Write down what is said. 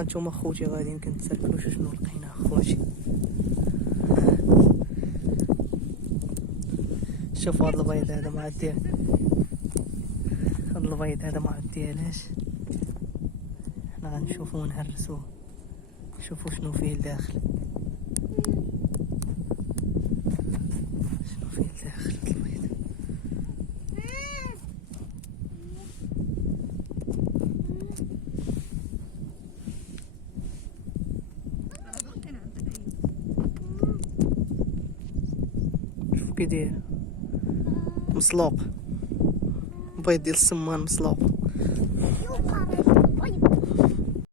هانتوما خوتي غاديين كنتسلكلو شنو لقينا خوتي. شوفوا هاد البيض هذا ما عاد ديال هاد البيض هذا ما عاد ديالاش. حنا غنشوفو ونهرسوه شوفوا شنو فيه لداخل. شنو فيه لداخل هاد البيض. شوفوا كي داير مسلوق، بيض ديال السمان مسلوق.